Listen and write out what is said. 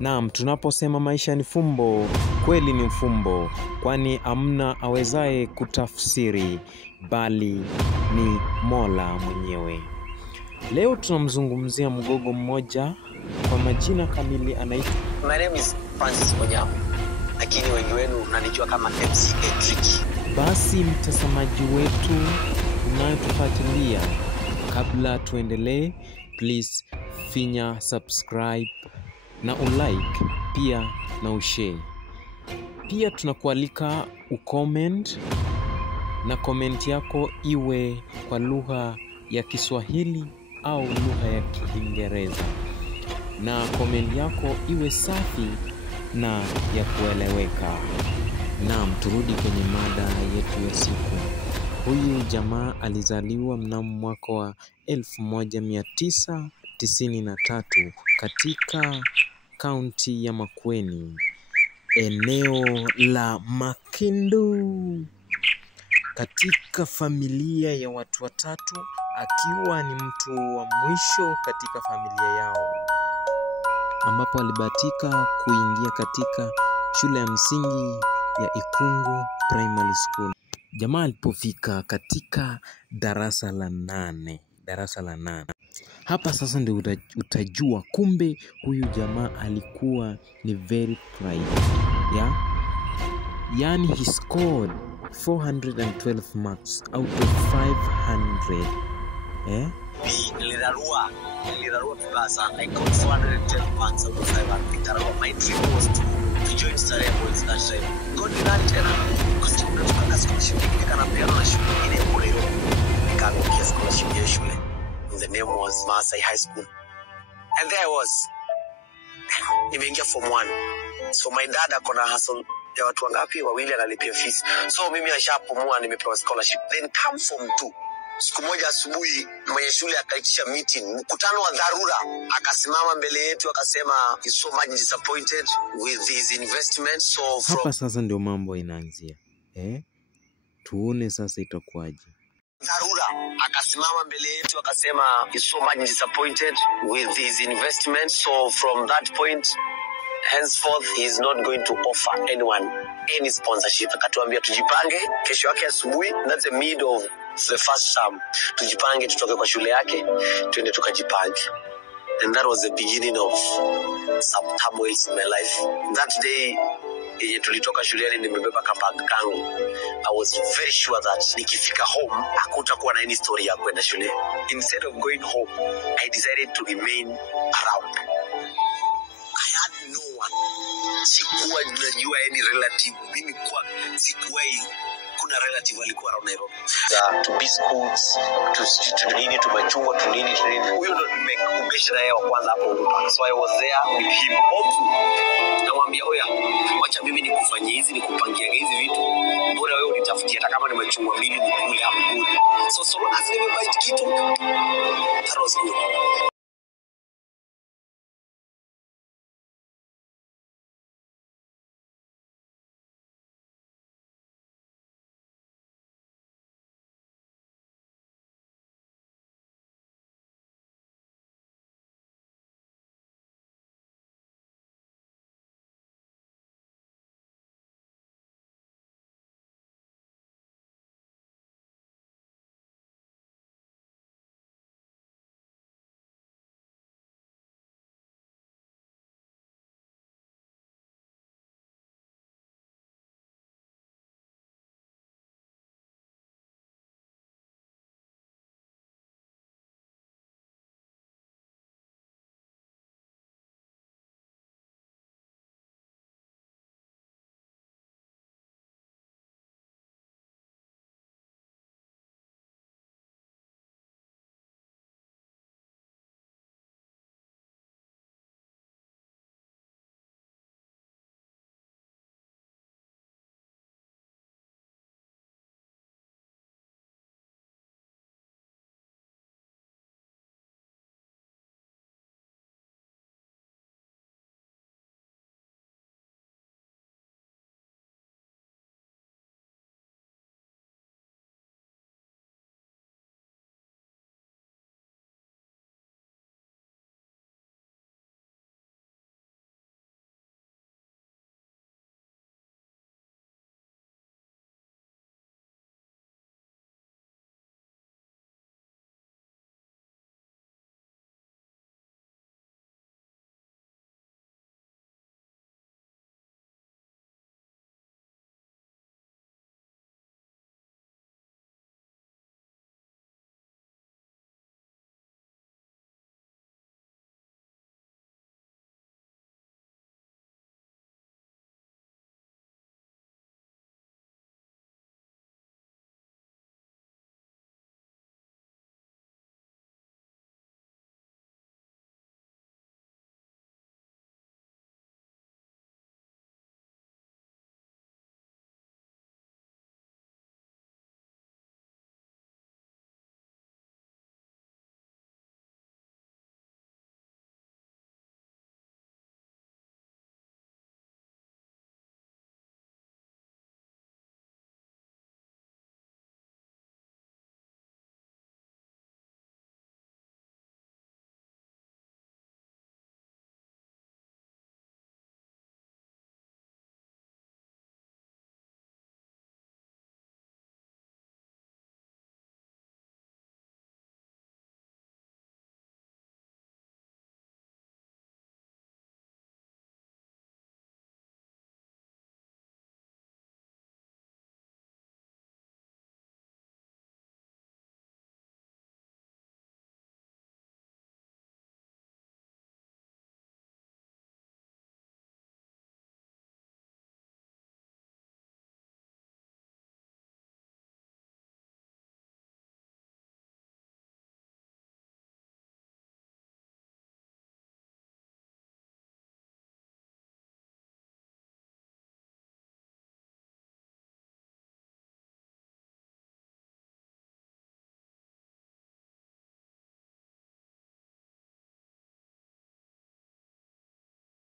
Naam, tunaposema maisha ni fumbo, kweli ni mfumbo, kwani hamna awezaye kutafsiri, bali ni Mola mwenyewe. Leo tunamzungumzia mgogo mmoja, kwa majina kamili anaitwa. My name is Francis Monyao, lakini wengi wenu unanijua kama MC Edrick. Basi mtazamaji wetu unayetufuatilia, kabla tuendelee, please finya subscribe na ulike pia na ushare. Pia tunakualika ucomment, na comment yako iwe kwa lugha ya Kiswahili au lugha ya Kiingereza, na comment yako iwe safi na ya kueleweka. Naam, turudi kwenye mada yetu ya siku. Huyu jamaa alizaliwa mnamo mwaka wa 1993 katika kaunti ya Makueni, eneo la Makindu, katika familia ya watu watatu, akiwa ni mtu wa mwisho katika familia yao, ambapo alibahatika kuingia katika shule ya msingi ya Ikungu Primary School. Jamaa alipofika katika darasa la nane. Hapa sasa ndio utajua kumbe huyu jamaa alikuwa ni very bright. Yani he scored 412 marks out of 500. Nilirarua vibaya sana. I got 412 marks out of 500. My dream was to join Starehe Boys that time. God nilani tena. Kwa sababu nataka scholarship. Nikanapeana na shule nyingine ya kule Nairobi. Nikaangukia scholarship ya shule. And the name was Maasai High School. And there I was. Nimeingia form 1. So my dad akona hustle ya watu wangapi? Wawili analipia fees. So mimi ashapumua, nimepewa scholarship. Then come form 2. Siku moja asubuhi mwenye shule akaitisha meeting, mkutano wa dharura. Akasimama mbele yetu akasema he's so much disappointed with his investment. So from hapa sasa ndio mambo inaanzia. Tuone sasa itakuwaje. Dharura akasimama mbele yetu akasema he's so much disappointed with his investment. So from that point henceforth he is not going to offer anyone any sponsorship. Akatuambia tujipange kesho yake asubuhi, that's the mid of the first term, tujipange tutoke kwa shule yake tuende tukajipange. And that was the beginning of some turmoils in my life. That day yenye tulitoka shuleni nimebeba kabag kangu, I was very sure that nikifika home hakutakuwa na any story ya kwenda shule. Instead of going home, I decided to remain around. I had no one. Sikuwa najua any relative. Mimi kwa sikuwahi kuna relative alikuwa around Nairobi. To be schools, to nini, to machungwa, to nini. Huyo ndo nimekumbesha naye wa kwanza hapo Urupa. So I was there with him. Namwambia oya, wacha mimi nikufanyie hizi, nikupangia hizi vitu. Bora wewe unitafutie hata kama ni machungwa mbili nikule hapo. So long as nimebite kitu, that was good.